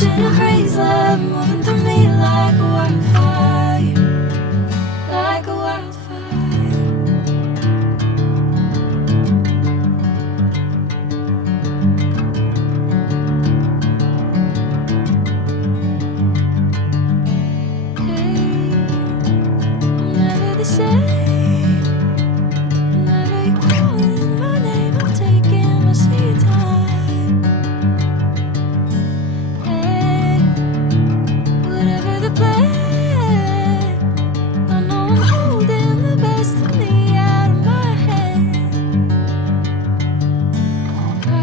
Catching a breeze, love moving through me like a wildfire, like a wildfire. Hey, I'm never the same. Whenever you're calling my name, I'm taking my sweet time. Hey, whatever the plan, I know I'm holding the best of me out of my hand. I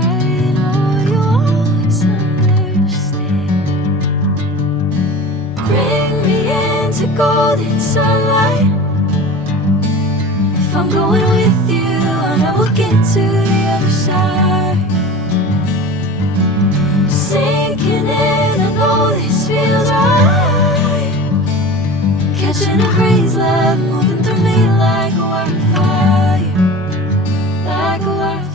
know you always understand. Bring me into golden sunlight. If I'm going with you, I know we'll get to the other side. Sinking in, I know this feels right. Catching a breeze, love moving through me like a wildfire, like a wildfire.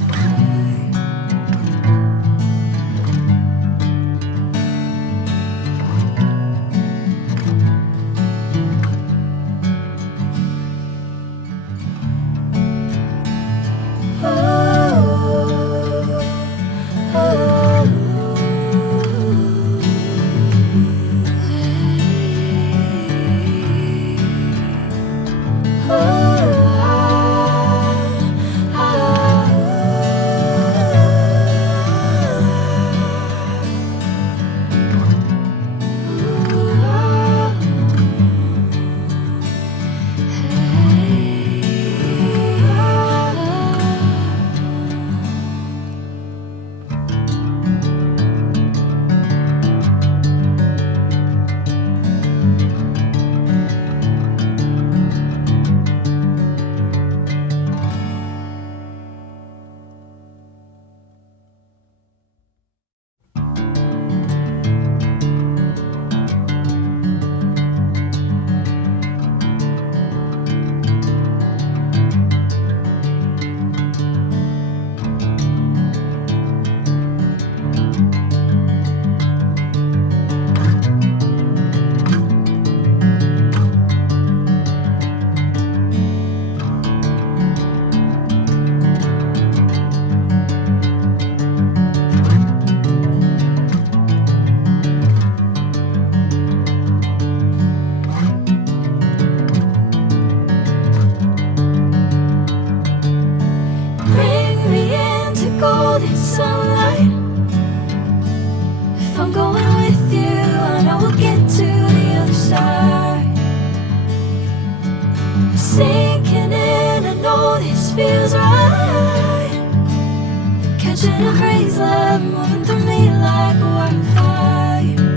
Bring me into golden sunlight. If I'm going with you, I know we'll get to the other side. Sinking in, I know this feels right. Catching a breeze, love moving through me like a wildfire,